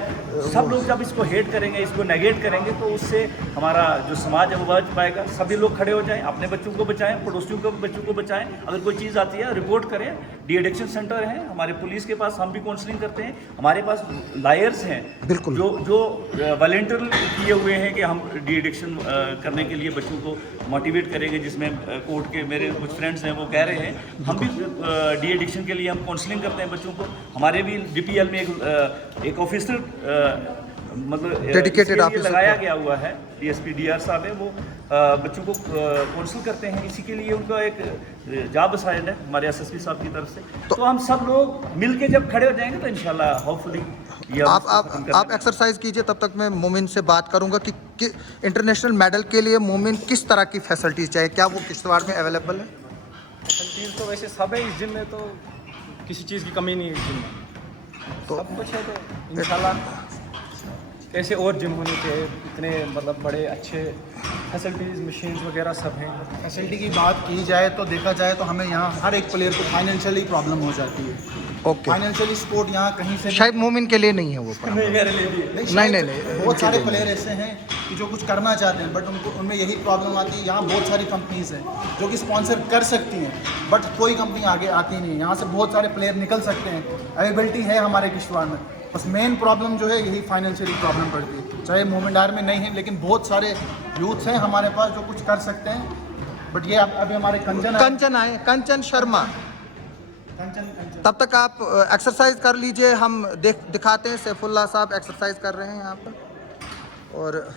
सब लोग जब इसको हेट करेंगे, इसको नेगेट करेंगे, तो उससे हमारा जो समाज है वो बच पाएगा। सभी लोग खड़े हो जाएं, अपने बच्चों को बचाएं, पड़ोसियों को बच्चों को बचाएं। अगर कोई चीज़ आती है रिपोर्ट करें, डी एडिक्शन सेंटर है हमारे पुलिस के पास, हम भी काउंसलिंग करते हैं। हमारे पास लायर्स हैं बिल्कुल, जो वॉलंटियर किए हुए हैं कि हम डी एडिक्शन करने के लिए बच्चों को मोटिवेट करेंगे, जिसमें कोर्ट के मेरे कुछ फ्रेंड्स हैं वो कह रहे हैं हम भी डी एडिक्शन के लिए हम काउंसलिंग करते हैं बच्चों को। हमारे भी DPL में एक ऑफिसर मतलब डेडिकेटेड ऑफिसर लगाया गया हुआ है, DSP DR साहब है, वो बच्चों को काउंसिल करते हैं। इसी के लिए उनका एक जॉब असाइंड है हमारे SSP साहब की तरफ से। तो हम सब लोग मिल के जब खड़े हो जाएंगे तो इंशाल्लाह होपफुली आप एक्सरसाइज कीजिए, तब तक मैं मोमिन से बात करूंगा कि इंटरनेशनल मेडल के लिए मोमिन किस तरह की फैसिलिटीज़ चाहिए, क्या वो किश्तवाड़ में अवेलेबल है? फैसिलिटीज़ तो वैसे सब है इस जिम में, तो किसी चीज़ की कमी नहीं है इस जिम में, तो सब कुछ है। तो इंशाल्लाह ऐसे और जिम होने चाहिए, इतने मतलब बड़े अच्छे फैसिलिटीज़, मशीन्स वगैरह सब हैं। फैसिलिटी की बात की जाए तो देखा जाए तो हमें यहाँ हर एक प्लेयर को फाइनेंशियली प्रॉब्लम हो जाती है। ओके, फाइनेंशियली सपोर्ट यहाँ कहीं से शायद मोमिन के लिए नहीं है वो नहीं, मेरे लिए भी नहीं, बहुत सारे प्लेयर ऐसे हैं कि जो कुछ करना चाहते हैं बट उनको उनमें यही प्रॉब्लम आती है। यहाँ बहुत सारी कंपनीज हैं जो कि स्पॉन्सर कर सकती हैं, बट कोई कंपनी आगे आती नहीं है। यहाँ से बहुत सारे प्लेयर निकल सकते हैं, अवेलेबिलिटी है हमारे किश्तवाड़ में, बस मेन प्रॉब्लम जो है यही फाइनेंशियली प्रॉब्लम पड़ती है। चाहे मोमिनडार में नहीं है, लेकिन बहुत सारे यूथ्स हैं हमारे पास जो कुछ कर सकते हैं। बट ये अभी हमारे कंचन शर्मा, तब तक आप एक्सरसाइज कर लीजिए, हम दिखाते हैं। सैफुल्लाह साहब एक्सरसाइज कर रहे हैं यहाँ पर और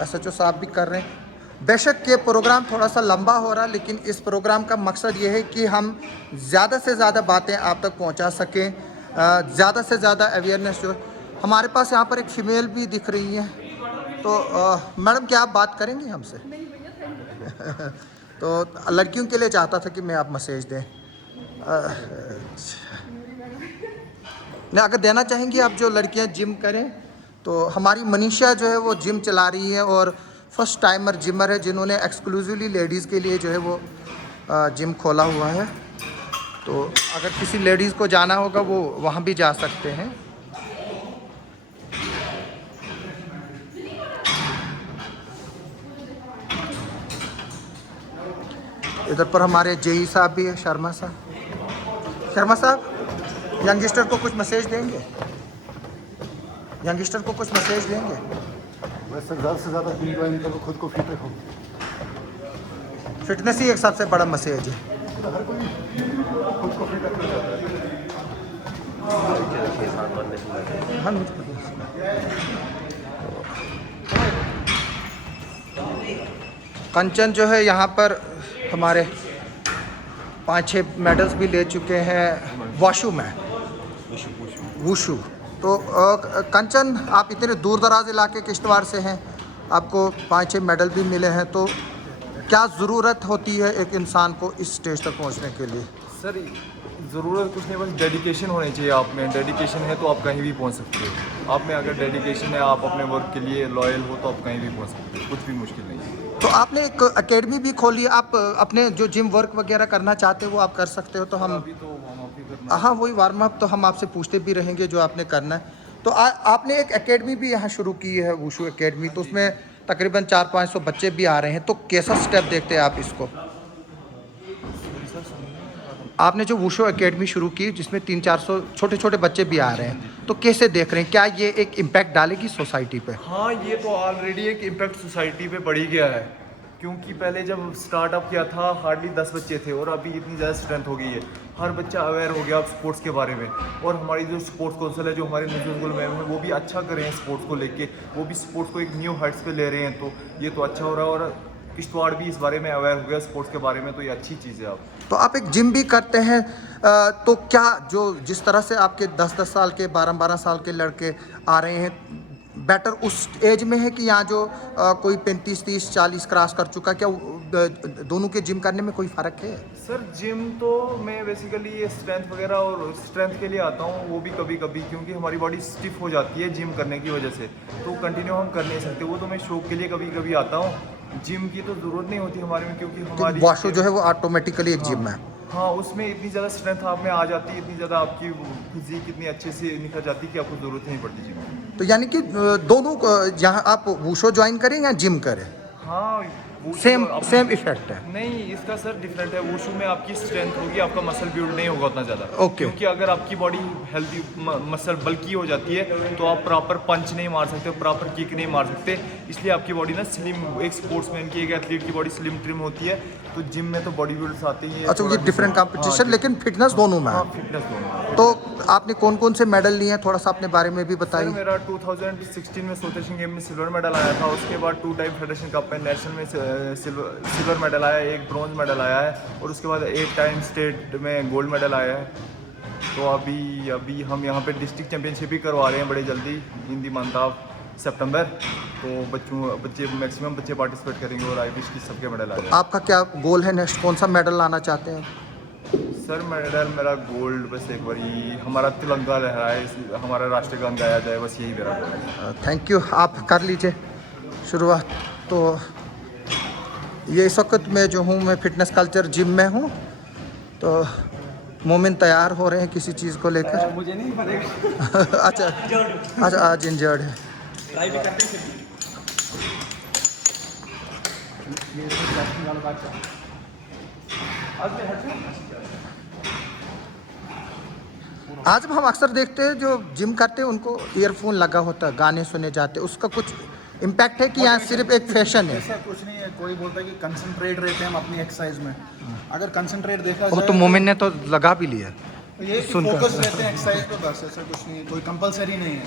SHO साहब भी कर रहे हैं। बेशक ये प्रोग्राम थोड़ा सा लंबा हो रहा है, लेकिन इस प्रोग्राम का मकसद ये है कि हम ज़्यादा से ज़्यादा बातें आप तक पहुँचा सकें, ज़्यादा से ज़्यादा अवेयरनेस। जो हमारे पास यहाँ पर एक फ़ीमेल भी दिख रही है, तो मैडम क्या आप बात करेंगे हमसे? तो लड़कियों के लिए चाहता था कि मैं आप मैसेज दें, नहीं अगर देना चाहेंगी आप, जो लड़कियां जिम करें, तो हमारी मनीषा जो है वो जिम चला रही है और फर्स्ट टाइमर जिमर है जिन्होंने एक्सक्लूसिवली लेडीज़ के लिए जो है वो जिम खोला हुआ है। तो अगर किसी लेडीज़ को जाना होगा वो वहाँ भी जा सकते हैं। इधर पर हमारे JE साहब भी है, शर्मा साहब यंगस्टर को कुछ मैसेज देंगे? यंगस्टर को कुछ मैसेज देंगे? वैसे ज़्यादा से ज़्यादा जिम ज्वाइन करो, खुद को फिट रखो। फिटनेस ही एक सबसे बड़ा मैसेज है। हर कोई खुद को फिट रखना चाहता है। हाँ, कंचन जो है यहाँ पर हमारे 5-6 मेडल्स भी ले चुके हैं वॉशू में, वुशु। तो कंचन, आप इतने दूर दराज इलाके किश्तवाड़ से हैं, आपको 5-6 मेडल भी मिले हैं, तो क्या ज़रूरत होती है एक इंसान को इस स्टेज तक पहुंचने के लिए? सर ज़रूरत कुछ नहीं, बस डेडिकेशन होनी चाहिए आप में। डेडिकेशन है तो आप कहीं भी पहुंच सकते हो। आप में अगर डेडिकेशन है, आप अपने वर्क के लिए लॉयल हो, तो आप कहीं भी पहुंच सकते हो। कुछ भी मुश्किल नहीं है। तो आपने एक एकेडमी भी खोली, आप अपने जो जिम वर्क वगैरह करना चाहते हो वो आप कर सकते हो। तो हम अभी तो वार्म अप ही करना। हाँ, वही वार्म अप तो हम आपसे पूछते भी रहेंगे जो आपने करना है। तो आपने एक एकेडमी भी यहाँ शुरू की है, वुशु एकेडमी, तो उसमें तकरीबन 400-500 बच्चे भी आ रहे हैं, तो कैसा स्टेप देखते हैं आप इसको? आपने जो वुशु एकेडमी शुरू की जिसमें 300-400 छोटे छोटे बच्चे भी आ रहे हैं, तो कैसे देख रहे हैं, क्या ये एक इम्पैक्ट डालेगी सोसाइटी पे? हाँ, ये तो ऑलरेडी एक इम्पैक्ट सोसाइटी पे पड़ ही गया है, क्योंकि पहले जब स्टार्टअप किया था हार्डली 10 बच्चे थे, और अभी इतनी ज़्यादा स्ट्रेंथ हो गई है। हर बच्चा अवेयर हो गया अब स्पोर्ट्स के बारे में। और हमारी जो स्पोर्ट्स काउंसिल है, जो हमारे नजरुल मैम है, वो भी अच्छा कर रहे हैं स्पोर्ट्स को लेके। वो भी स्पोर्ट्स को एक न्यू हाइट्स पे ले रहे हैं, तो ये तो अच्छा हो रहा है। और किश्तवाड़ भी इस बारे में अवेयर हो गया स्पोर्ट्स के बारे में, तो ये अच्छी चीज़ है। आप तो आप एक जिम भी करते हैं, तो क्या जो जिस तरह से आपके 10-10 साल के 12-12 साल के लड़के आ रहे हैं, बेटर उस एज में है कि यहाँ जो कोई 35-30-40 क्रॉस कर चुका, क्या दोनों के जिम करने में कोई फ़र्क है? सर जिम तो मैं बेसिकली ये स्ट्रेंथ वगैरह और स्ट्रेंथ के लिए आता हूँ, वो भी कभी कभी, क्योंकि हमारी बॉडी स्टिफ हो जाती है जिम करने की वजह से, तो कंटिन्यू हम कर नहीं सकते। वो तो मैं शौक के लिए कभी कभी आता हूँ। जिम की तो ज़रूरत नहीं होती हमारे में, क्योंकि हमारी वॉशू जो है वो ऑटोमेटिकली एक जिम है। हाँ, उसमें इतनी ज़्यादा स्ट्रेंथ आप में आ जाती है, इतनी ज़्यादा आपकी फिजिक इतनी अच्छे से निखर जाती है कि आपको ज़रूरत नहीं पड़ती जिम में। तो यानी कि दोनों यहाँ आप वुशु ज्वाइन करें या जिम करें, हाँ, सेम इफेक्ट है? नहीं, इसका सर डिफरेंट है। वुशु में आपकी स्ट्रेंथ होगी, आपका मसल बिल्ड नहीं होगा उतना ज़्यादा। ओके। क्योंकि अगर आपकी बॉडी हेल्दी, मसल बल्की हो जाती है, तो आप प्रॉपर पंच नहीं मार सकते, प्रॉपर किक नहीं मार सकते। इसलिए आपकी बॉडी ना स्लिम, एक स्पोर्ट्समैन की, एक एथलीट की बॉडी स्लिम ट्रिम होती है। तो जिम में तो बॉडी बिल्ड्स आते ही हैं। अच्छा, ये डिफरेंट कंपटीशन, लेकिन फिटनेस दोनों में है। फिटनेस दोनों। तो आपने कौन कौन से मेडल लिए हैं, थोड़ा सा अपने बारे में भी सर बताइए। मेरा 2016 में साउथ एशियन गेम में सिल्वर मेडल आया था। उसके बाद 2 टाइम फेडरेशन कप में नेशनल में सिल्वर मेडल आया, 1 ब्रॉन्ज मेडल आया है, और उसके बाद 8 टाइम स्टेट में गोल्ड मेडल आया है। तो अभी हम यहाँ पे डिस्ट्रिक्ट चैम्पियनशिप भी करवा रहे हैं बड़े जल्दी, इन दी मंथ ऑफ सितंबर। तो बच्चे मैक्सिमम बच्चे पार्टिसिपेट करेंगे, और आई विश की सबके मेडल आ जाए। आपका क्या गोल है नेक्स्ट, कौन सा मेडल लाना चाहते हैं? सर मेडल मेरा गोल्ड, बस एक बारी हमारा तिरंगा लहराए, हमारा राष्ट्रगान गाया जाए, बस यही मेरा गोल है। थैंक यू, आप कर लीजिए शुरुआत। तो ये इस वक्त मैं जो हूँ, मैं फिटनेस कल्चर जिम में हूँ, तो मोमिन तैयार हो रहे हैं किसी चीज़ को लेकर। मुझे नहीं पड़ेगा। अच्छा, आज इंजर्ड है। ट्राई भी करते हैं। आज हम अक्सर देखते हैं जो जिम करते हैं उनको ईयरफोन लगा होता है, गाने सुने जाते हैं, उसका कुछ इम्पैक्ट है कि यहाँ सिर्फ एक फैशन है? ऐसा कुछ नहीं है। कोई बोलता है कि कंसंट्रेट रहते हैं हम अपनी एक्सरसाइज में। अगर कंसंट्रेट देखा वो जाए तो मोमिन ने तो लगा भी लिया। तो ये फोकस रहते हैं एक्सरसाइज पे, बस ऐसा कुछ नहीं है, कोई कंपलसरी नहीं है।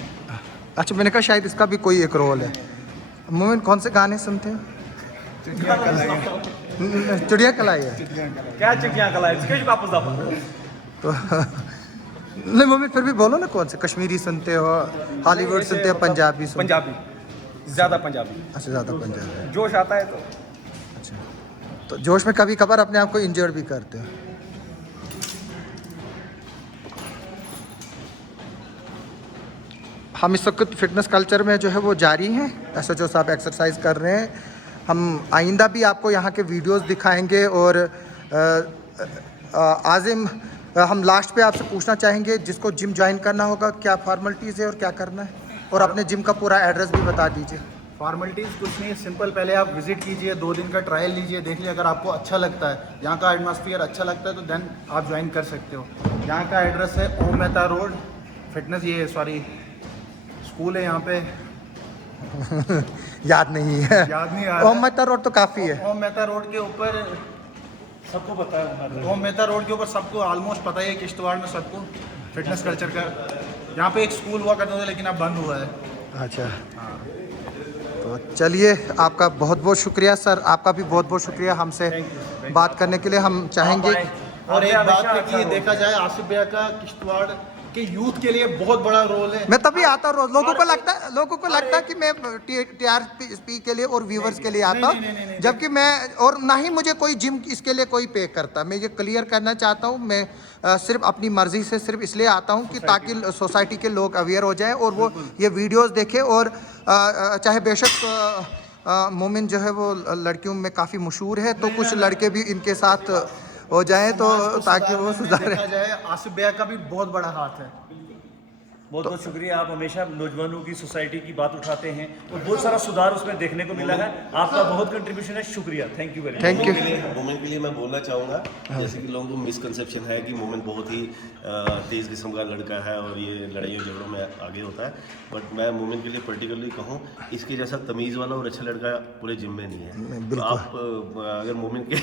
अच्छा, मैंने कहा शायद इसका भी कोई एक रोल है। मोमिन कौन से गाने सुनते हैं? चिड़िया कलाई है क्या चिड़िया कलाई, इसके वापस दापा। तो नहीं मोमिन, फिर भी बोलो ना कौन से, कश्मीरी सुनते हो, हॉलीवुड सुनते हो, पंजाबी सुनते हो? पंजाबी, ज़्यादा पंजाबी। अच्छा, ज़्यादा पंजाबी। जोश आता है तो। अच्छा, तो जोश में कभी कभार अपने आप को इंजर्ड भी करते हो? हम इस वक्त फिटनेस कल्चर में जो है वो जारी हैं, SHO साहब एक्सरसाइज कर रहे हैं। हम आइंदा भी आपको यहाँ के वीडियोस दिखाएंगे। और आज़िम, हम लास्ट पे आपसे पूछना चाहेंगे, जिसको जिम ज्वाइन करना होगा क्या फॉर्मेलिटीज़ है और क्या करना है, और अपने जिम का पूरा एड्रेस भी बता दीजिए। फॉर्मेलिटीज़ कुछ नहीं है, सिंपल। पहले आप विजिट कीजिए, 2 दिन का ट्रायल लीजिए, देख लीजिए। अगर आपको अच्छा लगता है, यहाँ का एटमॉस्फेयर अच्छा लगता है, तो देन आप ज्वाइन कर सकते हो। यहाँ का एड्रेस है ओम मेहता रोड, फिटनेस, ये सॉरी स्कूल है यहाँ पे। याद नहीं है, याद नहीं आ रहा। ओम मेहता रोड तो काफ़ी है। ओम मेहता रोड के ऊपर सबको पता है। ओम मेहता रोड के ऊपर सबको ऑलमोस्ट पता है, किश्तवाड़ में सबको फिटनेस कल्चर का। यहाँ पे एक स्कूल हुआ करता था, लेकिन अब बंद हुआ है। अच्छा, तो चलिए, आपका बहुत बहुत शुक्रिया सर, आपका भी बहुत बहुत शुक्रिया हमसे बात करने के लिए। हम चाहेंगे और एक आपने बात हमेशा है अच्छा कि रोल देखा जाए आसिफ भैया का किश्तवाड़ के यूथ के लिए बहुत बड़ा रोल है। मैं तभी आता हूँ रोज, लोगों को लगता है कि मैं टीआरपी के लिए और व्यूवर्स के लिए आता हूँ, जबकि मैं और ना ही मुझे कोई जिम इसके लिए कोई पे करता। मैं ये क्लियर करना चाहता हूँ, मैं सिर्फ अपनी मर्जी से सिर्फ इसलिए आता हूँ कि ताकि सोसाइटी के लोग अवेयर हो जाएं और वो ये वीडियोस देखें। और चाहे बेशक मोमिन जो है वो लड़कियों में काफ़ी मशहूर है, तो कुछ लड़के भी इनके साथ हो जाए तो ताकि वो सुधारे। देखा जाए आसिफ भैया का भी बहुत बड़ा हाथ है। बहुत बहुत शुक्रिया, आप हमेशा नौजवानों की सोसाइटी की बात उठाते हैं और बहुत सारा सुधार उसमें देखने को मिला है। आपका बहुत कंट्रीब्यूशन है, शुक्रिया, thank you very much. Thank you. Moment के लिए मैं बोलना चाहूँगा, जैसे कि लोगों को मिसकंसेप्शन है कि मोमेंट बहुत ही तेज़ किस्म का लड़का है और ये लड़ाइयों झगड़ों में आगे होता है, बट मैं मोमेंट के लिए पर्टिकुलरली कहूँ, इसके जैसा तमीज़ वाला और अच्छा लड़का पूरे जिम में नहीं है। तो आप अगर मोमेंट के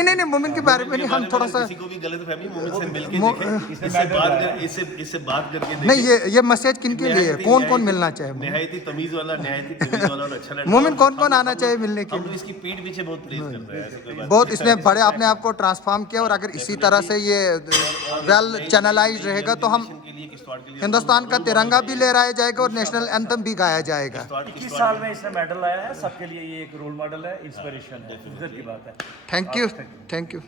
नहीं मोमिन के बारे में नहीं, हम थोड़ा सा किसी को भी गलत फहमी मोमेंट से मिलके देखें, इससे बात करके देखें। नहीं, ये मैसेज किनके लिए है, कौन कौन मिलना चाहे? निहायती तमीज़ वाला और अच्छा लड़का। मोमिन कौन कौन आना चाहिए मिलने के हम लिए? लोग इसकी पीठ पीछे बहुत प्रेज करते हैं, ऐसी कोई बात बहुत इसने बड़े अपने आप को ट्रांसफॉर्म किया, और अगर इसी तरह से ये वेल चैनलाइज रहेगा तो हम के लिए किश्तवाड़ के लिए हिंदुस्तान का तिरंगा भी लहराया जाएगा और नेशनल एंथम भी गाया जाएगा। 21 साल में इसने मेडल लाया है, सबके लिए ये एक रोल मॉडल है, इंस्पिरेशन है, इज्जत की बात है। Thank you.